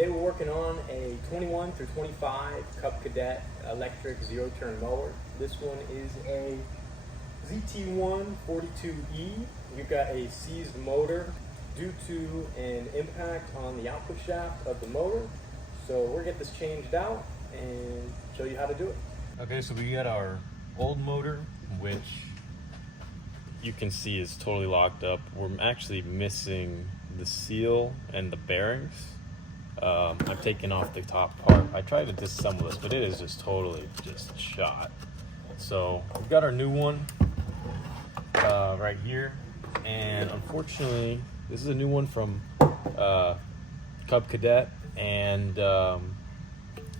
Today we're working on a 21 through 25 Cub Cadet electric zero-turn mower. This one is a ZT1 42E. We've got a seized motor due to an impact on the output shaft of the motor. So we're gonna get this changed out and show you how to do it. Okay, so we got our old motor, which you can see is totally locked up. We're actually missing the seal and the bearings. I've taken off the top part. I tried to disassemble this, but it is just totally just shot. So we've got our new one right here, and unfortunately this is a new one from Cub Cadet, and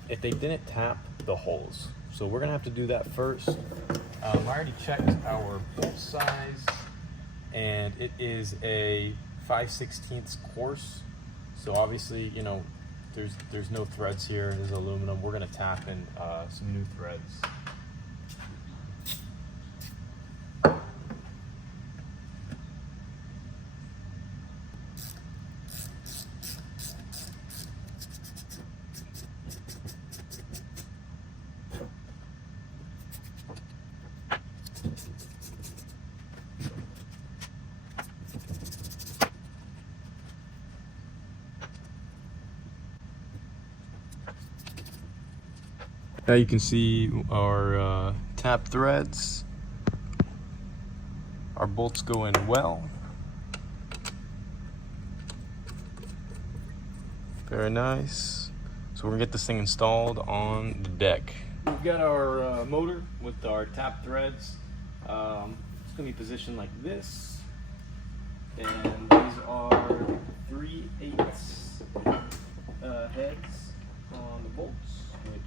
if they didn't tap the holes, so we're gonna have to do that first. I already checked our bolt size, and it is a 5/16 course. So obviously, you know, there's no threads here. There's aluminum. We're gonna tap in some new threads. Now you can see our tap threads. Our bolts go in well. Very nice. So we're gonna get this thing installed on the deck. We've got our motor with our tap threads. It's gonna be positioned like this. And these are 3/8 heads on the bolts, which,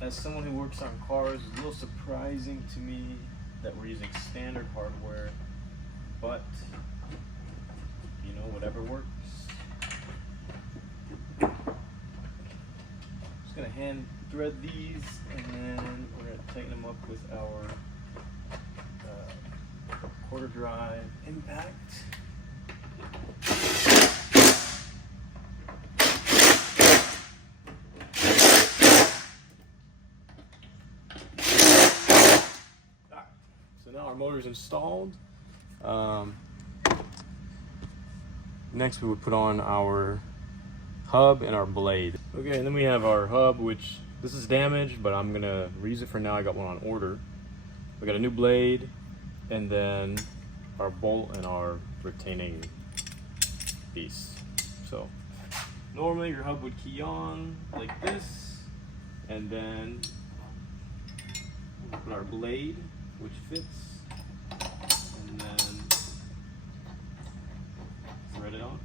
as someone who works on cars, is a little surprising to me that we're using standard hardware, but you know, whatever works. Just gonna hand thread these, and then we're gonna tighten them up with our quarter drive impact. So now our motor is installed. Next we would put on our hub and our blade. Okay, and then we have our hub, which this is damaged, but I'm gonna reuse it for now. I got one on order. We got a new blade, and then our bolt and our retaining piece. So normally your hub would key on like this, and then we'll put our blade, which fits, and then thread it on.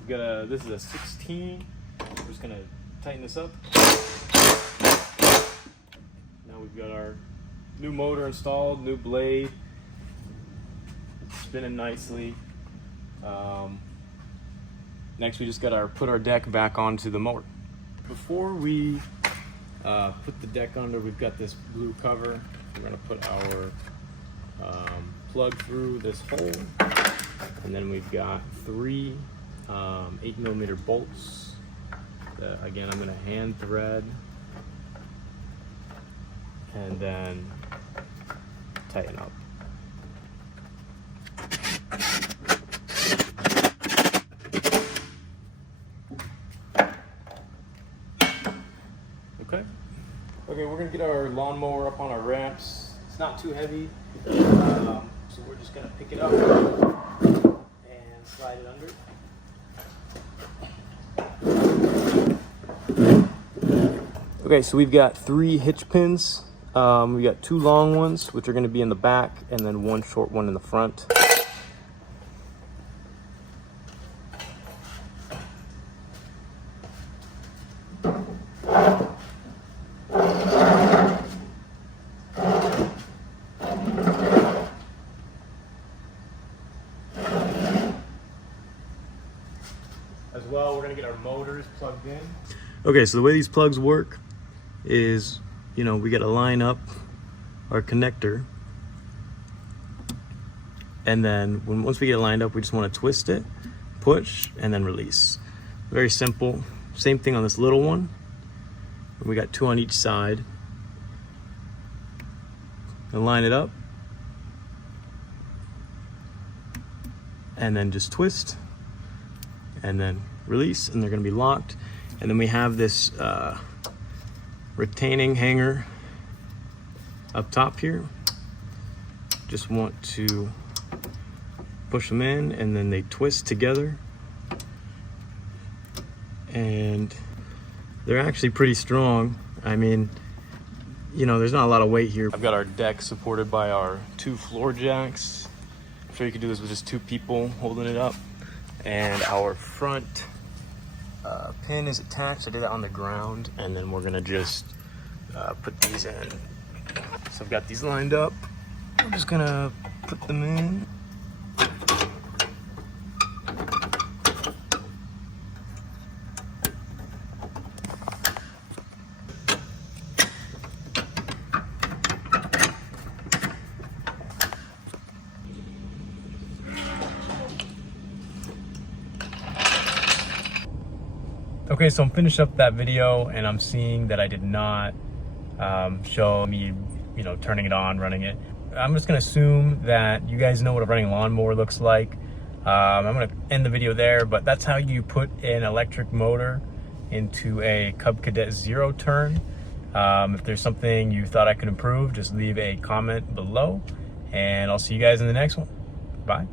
We've got this is a 16. We're just gonna tighten this up. Now we've got our new motor installed, new blade, it's spinning nicely. Next we just got put our deck back onto the mower. Before we put the deck under, we've got this blue cover. We're gonna put our plug through this hole, and then we've got 3 8mm bolts that, again, I'm gonna hand thread and then tighten up. Okay, we're gonna get our lawnmower up on our ramps. It's not too heavy, so we're just gonna pick it up and slide it under. Okay, so we've got 3 hitch pins. We got 2 long ones, which are gonna be in the back, and then 1 short one in the front. As well, we're gonna get our motors plugged in. Okay, so the way these plugs work is, you know, we gotta line up our connector And then once we get it lined up, we just want to twist it, push, and then release. Very simple. Same thing on this little one. We got 2 on each side. And line it up. And then just twist. And then release, and they're going to be locked. And then we have this retaining hanger up top here. Just want to push them in, and then they twist together. And they're actually pretty strong. I mean, you know, there's not a lot of weight here. I've got our deck supported by our 2 floor jacks. I'm sure you could do this with just 2 people holding it up. And our front pin is attached. I did that on the ground, and then we're gonna just put these in. So I've got these lined up. I'm just gonna put them in. Okay, so I'm finished up that video, and I'm seeing that I did not show me, you know, turning it on, running it. I'm just gonna assume that you guys know what a running lawnmower looks like. I'm gonna end the video there, but that's how you put an electric motor into a Cub Cadet 0 turn. If there's something you thought I could improve, just leave a comment below, and I'll see you guys in the next one. Bye.